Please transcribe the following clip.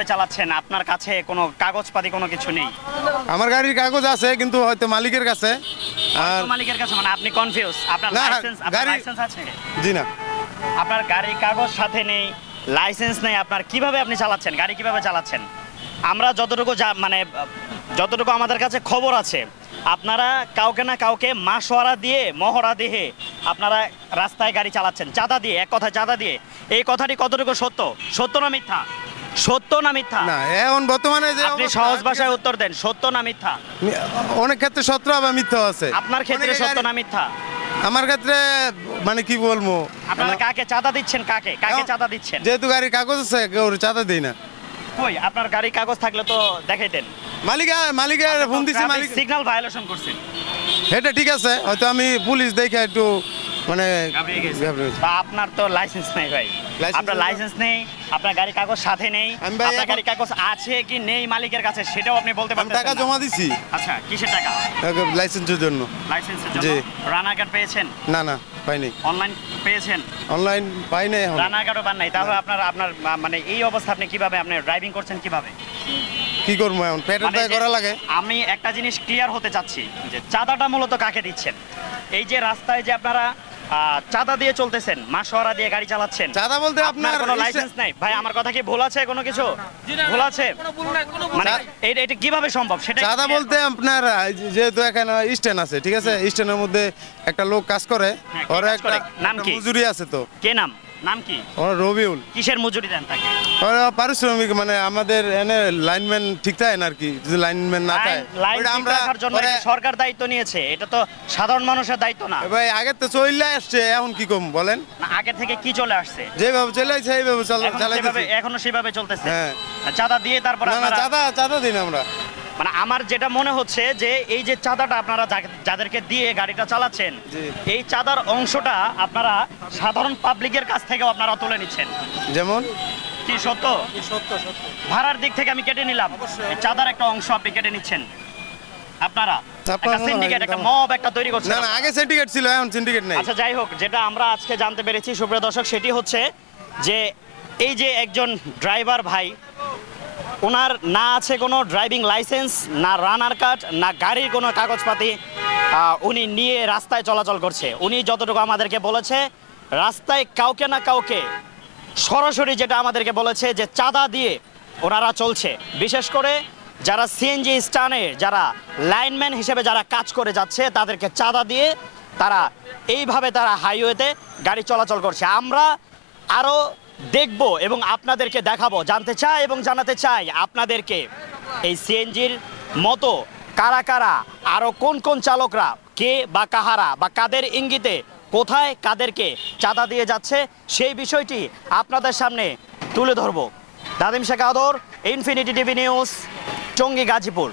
চালাচ্ছেন আপনার কাছে কোনো কাগজপাতি কোনো কিছু নেই? আমার গাড়ির কাগজ আছে কিন্তু হয়তো মালিকের কাছে। আর মালিকের কাছে মানে আপনি কনফিউজ? আপনার লাইসেন্স আছে? জি না, আপনার গাড়ির কাগজ সাথে নেই, লাইসেন্স নেই, আপনার কিভাবে আপনি চালাচ্ছেন গাড়ি, কিভাবে চালাচ্ছেন? আমরা যতটুকু মানে যতটুকু আমাদের কাছে খবর আছে, আপনারা কাউকে না কাউকে মাসোয়ারা দিয়ে মহড়া দিয়ে আপনারা রাস্তায় গাড়ি চালাচ্ছেন, চাঁদা দিয়ে, এক কথায় চাঁদা দিয়ে। এই কথাটি কতটুকু সত্য? সত্য না মিথ্যা? সত্য না মিথ্যা? না এখন বর্তমানে যে আপনি সহজ ভাষায় উত্তর দেন, সত্য না মিথ্যা? অনেক ক্ষেত্রে সত্য আবার মিথ্যা আছে। আপনার ক্ষেত্রে সত্য না মিথ্যা? আমার ক্ষেত্রে মানে কি বলবো, আপনারা কাকে চাঁদা দিচ্ছেন? কাকে কাকে চাঁদা দিচ্ছেন? যেহেতু গাড়ির কাগজ আছে কেউ চাঁদা দেই না। কই আপনার গাড়ির কাগজ থাকলে তো দেখাইতেন। মালিকের ফোন দিছি, মালিক সিগন্যাল ভায়োলেশন করছেন। এটা ঠিক আছে, হয়তো আমি পুলিশ দেখে একটু মানে বা আপনার তো লাইসেন্স নেই ভাই, আপনার লাইসেন্স নেই, আপনার গাড়ির কাগজ সাথে নেই, আপনার গাড়ির কাগজ আছে কি নেই মালিকের কাছে সেটাও আপনি বলতে পারতেন না। টাকা জমা দিছি। আচ্ছা, কিসের টাকা? লাইসেন্সের জন্য। লাইসেন্সের জন্য? রানার কার্ড পেয়েছেন? না না পাইনি। অনলাইন পেয়েছেন? অনলাইন পাই নাই, রানার কার্ডও পান নাই। তাহলে আপনার মানে এই অবস্থা আপনি কিভাবে আপনি ড্রাইভিং করছেন কিভাবে? কি করবো এখন, পেটের দায় করা লাগে। আমি একটা জিনিস ক্লিয়ার হতে চাচ্ছি যে চাঁদাটা মূলত কাকে দিচ্ছেন? এই যে রাস্তায় যে আপনারা চাঁদা দিয়ে চলতেছেন, মাসোয়ারা দিয়ে গাড়ি চালাচ্ছেন, চাঁদা বলতে আপনার কোনো লাইসেন্স নাই ভাই? আমার কথা কি ভুল আছে? কোনো কিছু ভুল আছে? মানে এটা কিভাবে সম্ভব? সেটা চাঁদা বলতে আপনার যেহেতু এখানে স্ট্যান্ড আছে, ঠিক আছে, স্ট্যান্ডের মধ্যে একটা লোক কাজ করে, ওর একটা নাম কি? মজুরি আছে। তো কে নাম? নাম কি? ওর রবিউল। কিসের মজুরি দেন তাকে? ওর পারিশ্রমিক, মানে আমাদের এনে লাইনম্যান ঠিক থাকে না আর কি, যদি লাইনম্যান না থাকে আমরা সরকার দায়িত্ব নিয়েছে, এটা তো সাধারণ মানুষের দায়িত্ব না ভাই। আগে তো চলে আসছে, এখন কি কম বলেন? না, আগে থেকে কি চলে আসছে? যেভাবে চলে আসছে এইভাবে চালাইতেছে, এখনো সেভাবে চলতেছে। হ্যাঁ, চাঁদা দিয়ে তারপর না চাঁদা দিন আমরা। মানে আমার যেটা মনে হচ্ছে যে এই যে চাঁদাটা আপনারা যাদেরকে দিয়ে গাড়িটা চালাচ্ছেন, এই চাঁদার অংশটা আপনারা সাধারণ পাবলিকের কাছ থেকেও আপনারা তুলে নিচ্ছেন। যেমন কি সত্য? ভাড়ার দিক থেকে আমি কেটে নিলাম, চাঁদার একটা অংশ আপনি কেটে নিচ্ছেন। আপনারা একটা সিন্ডিকেট, একটা মব একটা তৈরি করছেন। না আগে সিন্ডিকেট ছিল, এখন সিন্ডিকেট নেই। আচ্ছা, যাই হোক, যেটা আমরা আজকে জানতে পেরেছি সুপ্রিয় দর্শক, সেটি হচ্ছে যে এই যে একজন ড্রাইভার ভাই, ওনার না আছে কোনো ড্রাইভিং লাইসেন্স, না রানার কার্ড, না গাড়ির কোনো কাগজপাতি, উনি নিয়ে রাস্তায় চলাচল করছে। উনি যতটুকু আমাদেরকে বলেছে, রাস্তায় কাউকে না কাউকে সরাসরি যেটা আমাদেরকে বলেছে যে চাঁদা দিয়ে ওনারা চলছে। বিশেষ করে যারা সিএনজি স্ট্যান্ডে যারা লাইনম্যান হিসেবে যারা কাজ করে যাচ্ছে, তাদেরকে চাঁদা দিয়ে তারা এইভাবে তারা হাইওয়েতে গাড়ি চলাচল করছে। আমরা আরও দেখব এবং আপনাদেরকে দেখাবো, জানতে চাই এবং জানাতে চাই আপনাদেরকে এই সিএনজির মতো কারা কারা, আরও কোন কোন চালকরা, কে বা কাহারা বা কাদের ইঙ্গিতে কোথায় কাদেরকে চাঁদা দিয়ে যাচ্ছে, সেই বিষয়টি আপনাদের সামনে তুলে ধরব। দাদিম শেখ আদর, infinity TV news, Tongi, Gazipur.